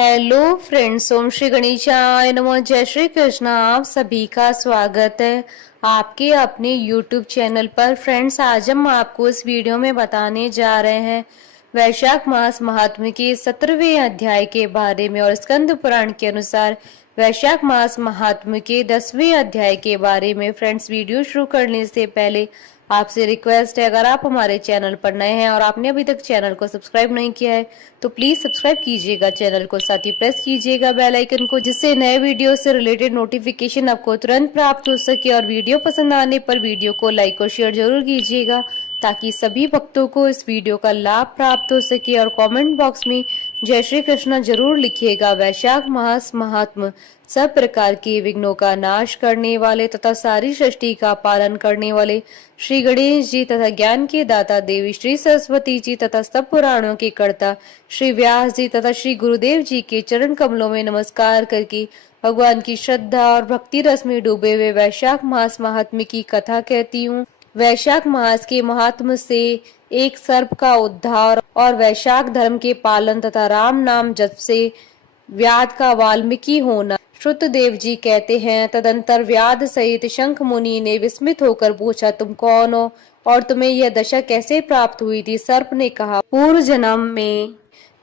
Hello friends, ओम श्री गणेशाय नमः। जय श्री कृष्ण। आप सभी का स्वागत है आपके अपने यूट्यूब चैनल पर। फ्रेंड्स, आज हम आपको इस वीडियो में बताने जा रहे हैं वैशाख मास महात्म्य के 17वें अध्याय के बारे में और स्कंद पुराण के अनुसार वैशाख मास महात्म्य के 10वें अध्याय के बारे में। फ्रेंड्स, वीडियो शुरू करने से पहले आपसे रिक्वेस्ट है, अगर आप हमारे चैनल पर नए हैं और आपने अभी तक चैनल को सब्सक्राइब नहीं किया है तो प्लीज सब्सक्राइब कीजिएगा चैनल को, साथ ही प्रेस कीजिएगा बेल आइकन को, जिससे नए वीडियो से रिलेटेड नोटिफिकेशन आपको तुरंत प्राप्त हो सके। और वीडियो पसंद आने पर वीडियो को लाइक और शेयर जरूर कीजिएगा ताकि सभी भक्तों को इस वीडियो का लाभ प्राप्त हो सके। और कमेंट बॉक्स में जय श्री कृष्ण जरूर लिखिएगा। वैशाख मास महात्म सब प्रकार के विघ्नों का नाश करने वाले तथा सारी सृष्टि का पालन करने वाले श्री गणेश जी तथा ज्ञान के दाता देवी श्री सरस्वती जी तथा सब पुराणों के कर्ता श्री व्यास जी तथा श्री गुरुदेव जी के चरण कमलों में नमस्कार करके भगवान की श्रद्धा और भक्ति रस में डूबे हुए वैशाख मास महात्म्य की कथा कहती हूँ। वैशाख मास के महात्म्य से एक सर्प का उद्धार और वैशाख धर्म के पालन तथा राम नाम जप से व्याध का वाल्मीकि होना। श्रुतदेव जी कहते हैं, तदंतर व्याध सहित शंख मुनि ने विस्मित होकर पूछा, तुम कौन हो और तुम्हें यह दशा कैसे प्राप्त हुई थी? सर्प ने कहा, पूर्व जन्म में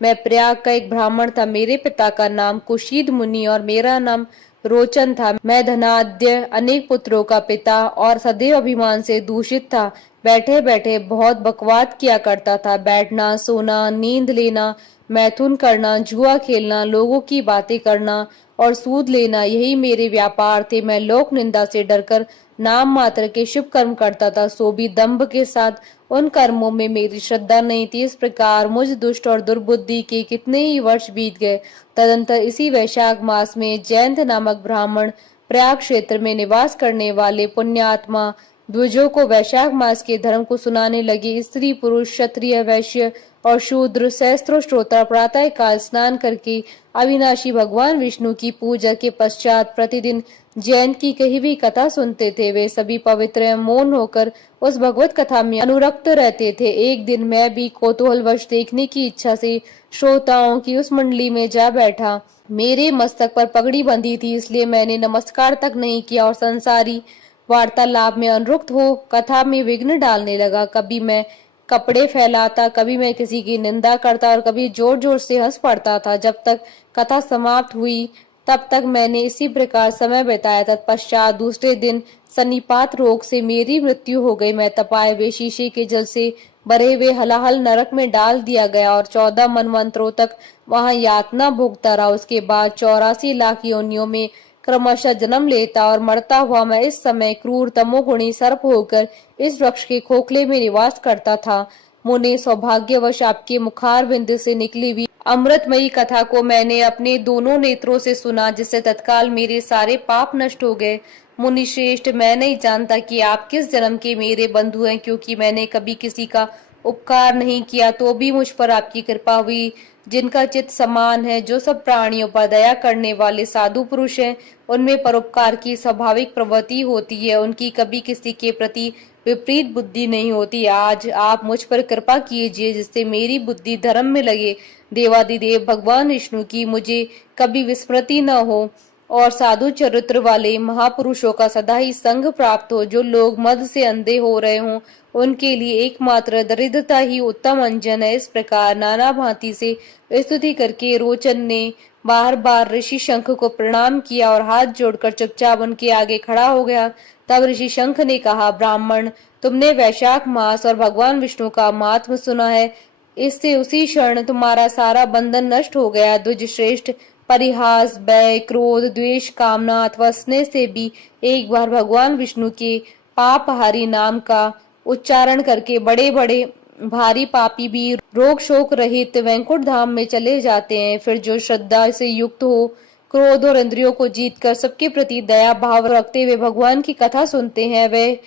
मैं प्रयाग का एक ब्राह्मण था। मेरे पिता का नाम कुशीद मुनि और मेरा नाम रोचन था। मैं धनाढ्य अनेक पुत्रों का पिता और सदैव अभिमान से दूषित था। बैठे बैठे बहुत बकवाद किया करता था। बैठना, सोना, नींद लेना, मैथुन करना, जुआ खेलना, लोगों की बातें करना और सूद लेना, यही मेरे व्यापार थे। मैं लोक निंदा से डरकर नाम मात्र के शुभ कर्म करता था, सो भी दंभ के साथ। उन कर्मों में मेरी श्रद्धा नहीं थी। इस प्रकार मुझ दुष्ट और दुर्बुद्धि के कितने ही वर्ष बीत गए। तदंतर इसी वैशाख मास में जयंत नामक ब्राह्मण प्रयाग क्षेत्र में निवास करने वाले पुण्यात्मा द्विजों को वैशाख मास के धर्म को सुनाने लगे। स्त्री, पुरुष, क्षत्रिय, वैश्य और शूद्र सहस्त्रों श्रोता प्रातः काल स्नान करके अविनाशी भगवान विष्णु की पूजा के पश्चात प्रतिदिन जयंत की कही हुई कथा सुनते थे। वे सभी पवित्र एवं मौन होकर उस भगवत कथा में अनुरक्त रहते थे। एक दिन मैं भी कौतूहलवश देखने की इच्छा से श्रोताओं की उस मंडली में जा बैठा। मेरे मस्तक पर पगड़ी बंधी थी, इसलिए मैंने नमस्कार तक नहीं किया और संसारी वार्तालाप में अनुरक्त हो कथा में विघ्न डालने लगा। कभी मैं कपड़े फैलाता, कभी मैं किसी की निंदा करता और कभी जोर जोर से हंस पड़ता था। जब तक कथा समाप्त हुई तब तक मैंने इसी प्रकार समय बिताया। तत्पश्चात दूसरे दिन सन्निपात रोग से मेरी मृत्यु हो गई। मैं तपाए हुए शीशे के जल से भरे हुए हलाहल नरक में डाल दिया गया और 14 मनवंतरों तक वहां यातना भोगता रहा। उसके बाद 84 लाख योनियों में क्रमशः जन्म लेता और मरता हुआ मैं इस समय क्रूर तमोगुणी सर्प होकर इस वृक्ष के खोखले में निवास करता था। मुने, सौभाग्यवश आपके मुखार बिंद से निकली हुई अमृतमयी कथा को मैंने अपने दोनों नेत्रों से सुना, जिससे तत्काल मेरे सारे पाप नष्ट हो गए। मुनि श्रेष्ठ, मैं नहीं जानता कि आप किस जन्म के मेरे बंधु हैं, क्योंकि मैंने कभी किसी का उपकार नहीं किया तो भी मुझ पर आपकी कृपा हुई। जिनका चित्त समान है, जो सब प्राणियों पर दया करने वाले साधु पुरुष हैं, उनमें परोपकार की स्वाभाविक प्रवृत्ति होती है। उनकी कभी किसी के प्रति विपरीत बुद्धि नहीं होती। आज आप मुझ पर कृपा कीजिए, जिससे मेरी बुद्धि धर्म में लगे। देवादिदेव भगवान विष्णु की मुझे कभी विस्मृति न हो और साधु चरित्र वाले महापुरुषों का सदा ही संग प्राप्त हो। जो लोग मद से अंधे हो रहे हों, उनके लिए एकमात्र दरिद्रता ही उत्तम अंजन है। इस प्रकार नाना भांति से स्तुति करके रोचन ने बार बार ऋषि शंख को प्रणाम किया और हाथ जोड़कर चुपचाप उनके आगे खड़ा हो गया। तब ऋषि शंख ने कहा, ब्राह्मण, तुमने वैशाख मास और भगवान विष्णु का महात्म्य सुना है। इससे उसी क्षण तुम्हारा सारा बंधन नष्ट हो गया। द्विज श्रेष्ठ, परिहास, भय, क्रोध, द्वेष, कामना अथवा स्नेह से भी एक बार भगवान विष्णु के पापहारी नाम का उच्चारण करके बड़े बड़े भारी पापी भी रोग शोक रहित वैकुंठ धाम में चले जाते हैं। फिर जो श्रद्धा से युक्त हो, क्रोध और इंद्रियों को जीतकर सबके प्रति दया भाव रखते हुए भगवान की कथा सुनते हैं, वे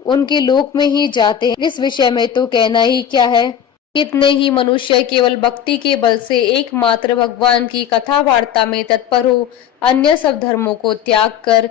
उनके लोक में ही जाते हैं। इस विषय में तो कहना ही क्या है। कितने ही मनुष्य केवल भक्ति के बल से एकमात्र भगवान की कथा वार्ता में तत्पर हो, अन्य सब धर्मों को त्याग कर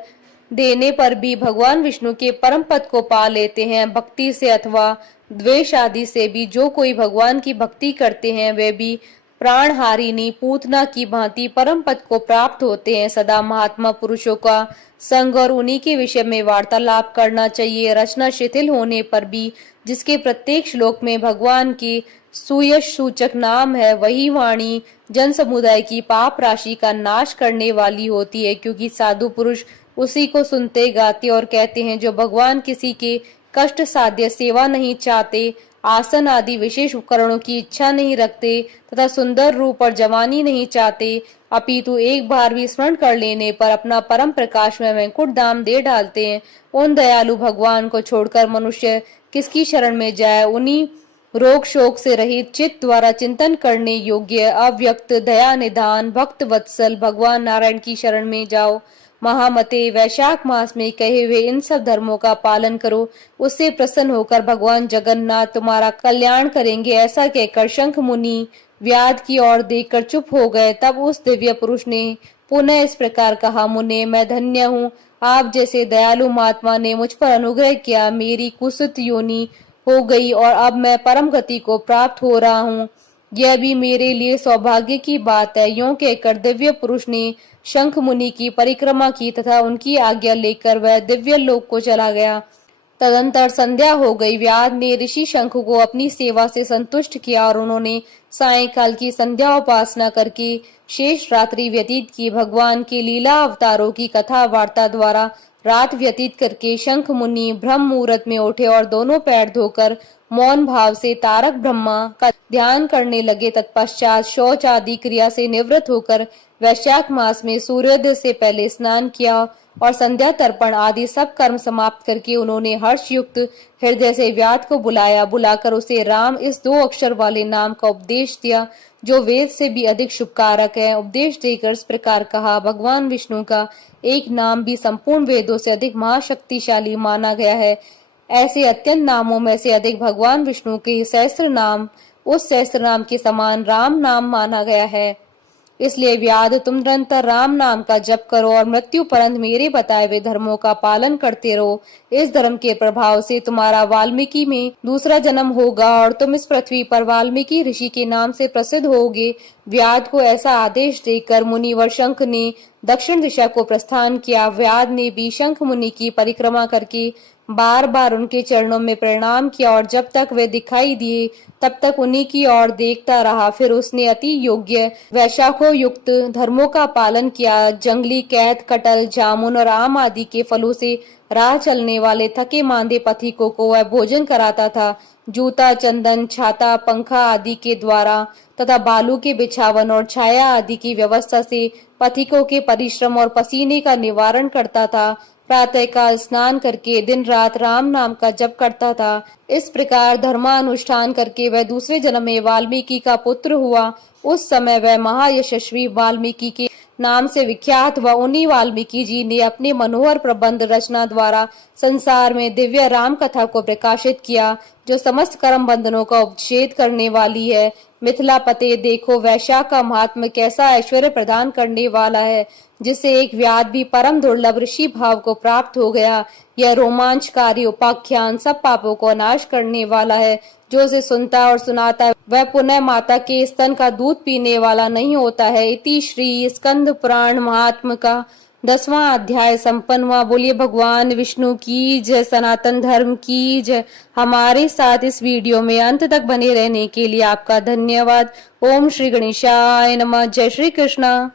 देने पर भी भगवान विष्णु के परम पद को पा लेते हैं। भक्ति से अथवा द्वेष आदि से भी जो कोई भगवान की भक्ति करते हैं, वे भी प्राणहारिणी पूतना की भांति परम पद को प्राप्त होते हैं। सदा महात्मा पुरुषों का संग और उन्हीं के विषय में वार्तालाप करना चाहिए। रचना शिथिल होने पर भी जिसके प्रत्येक श्लोक में भगवान के सुयश सूचक नाम है, वही वाणी जन समुदाय की पाप राशि का नाश करने वाली होती है, क्योंकि साधु पुरुष उसी को सुनते गाते और कहते हैं। जो भगवान किसी के कष्ट साध्य सेवा नहीं चाहते, आसन आदि विशेष उपकरणों की इच्छा नहीं रखते तथा सुंदर रूप और जवानी नहीं चाहते, अपितु एक बार भी स्मरण कर लेने पर अपना परम प्रकाश में वैकुंठ धाम दे डालते हैं, उन दयालु भगवान को छोड़कर मनुष्य किसकी शरण में जाए। उन्हीं रोग शोक से रहित चित्त द्वारा चिंतन करने योग्य अव्यक्त दया निधान भक्त वत्सल भगवान नारायण की शरण में जाओ। महामते, वैशाख मास में कहे हुए इन सब धर्मों का पालन करो, उससे प्रसन्न होकर भगवान जगन्नाथ तुम्हारा कल्याण करेंगे। ऐसा कहकर शंख मुनि व्याध की ओर देखकर चुप हो गए। तब उस दिव्य पुरुष ने पुनः इस प्रकार कहा, मुने, मैं धन्य हूँ, आप जैसे दयालु महात्मा ने मुझ पर अनुग्रह किया। मेरी कुत्सित योनि हो गई और अब मैं परम गति को प्राप्त हो रहा हूँ। यह भी मेरे लिए सौभाग्य की बात है। यूं कहकर दिव्य पुरुष ने शंख मुनि की परिक्रमा की तथा उनकी आज्ञा लेकर वह दिव्य लोक को चला गया। तदंतर संध्या हो गई। व्याध ने ऋषि शंख को अपनी सेवा से संतुष्ट किया और उन्होंने सायंकाल की संध्या उपासना करके शेष रात्रि व्यतीत की। भगवान के लीला अवतारों की कथा वार्ता द्वारा रात व्यतीत करके शंख मुनि ब्रह्म मुहूर्त में उठे और दोनों पैर धोकर मौन भाव से तारक ब्रह्मा का ध्यान करने लगे। तत्पश्चात शौच आदि क्रिया से निवृत्त होकर वैशाख मास में सूर्योदय से पहले स्नान किया और संध्या तर्पण आदि सब कर्म समाप्त करके उन्होंने हर्ष युक्त हृदय से व्याध को बुलाया। बुलाकर उसे राम इस 2 अक्षर वाले नाम का उपदेश दिया, जो वेद से भी अधिक शुभकारक है। उपदेश देकर इस प्रकार कहा, भगवान विष्णु का एक नाम भी संपूर्ण वेदों से अधिक महाशक्तिशाली माना गया है। ऐसे अत्यंत नामों में से अधिक भगवान विष्णु के सहस्त्र नाम उस सहस्त्र नाम के समान राम नाम माना गया है। इसलिए व्याध, तुम निरंतर राम नाम का जप करो और मृत्यु पर्यंत मेरे बताए हुए धर्मों का पालन करते रहो। इस धर्म के प्रभाव से तुम्हारा वाल्मीकि में दूसरा जन्म होगा और तुम इस पृथ्वी पर वाल्मीकि ऋषि के नाम से प्रसिद्ध होगे। व्याध को ऐसा आदेश देकर मुनिवर शंख ने दक्षिण दिशा को प्रस्थान किया। व्याध ने भी शंख मुनि की परिक्रमा करके बार बार उनके चरणों में प्रणाम किया और जब तक वे दिखाई दिए तब तक उन्हीं की ओर देखता रहा। फिर उसने अति योग्य वैशाखों युक्त धर्मों का पालन किया। जंगली कैद, कटल, जामुन और आम आदि के फलों से राह चलने वाले थके मांदे पथिकों को वह भोजन कराता था। जूता, चंदन, छाता, पंखा आदि के द्वारा तथा बालू के बिछावन और छाया आदि की व्यवस्था से पथिकों के परिश्रम और पसीने का निवारण करता था। प्रातः काल स्नान करके दिन रात राम नाम का जप करता था। इस प्रकार धर्मानुष्ठान करके वह दूसरे जन्म में वाल्मीकि का पुत्र हुआ। उस समय वह महायशस्वी वाल्मीकि के नाम से विख्यात हुआ। उन्हीं वाल्मीकि जी ने अपने मनोहर प्रबंध रचना द्वारा संसार में दिव्य राम कथा को प्रकाशित किया, जो समस्त कर्म बंधनों का उपच्छेद करने वाली है। मिथिला पते, देखो वैशाख का महात्म कैसा ऐश्वर्य प्रदान करने वाला है, जिससे एक व्याध भी परम दुर्लभ ऋषि भाव को प्राप्त हो गया। यह रोमांचकारी उपाख्यान सब पापों को नाश करने वाला है। जो उसे सुनता और सुनाता है वह पुनः माता के स्तन का दूध पीने वाला नहीं होता है। इति श्री स्कंद पुराण महात्म का 10वां अध्याय संपन्न हुआ। बोलिए भगवान विष्णु की जय, सनातन धर्म की जय। हमारे साथ इस वीडियो में अंत तक बने रहने के लिए आपका धन्यवाद। ओम श्री गणेशाय नमः। जय श्री कृष्णा।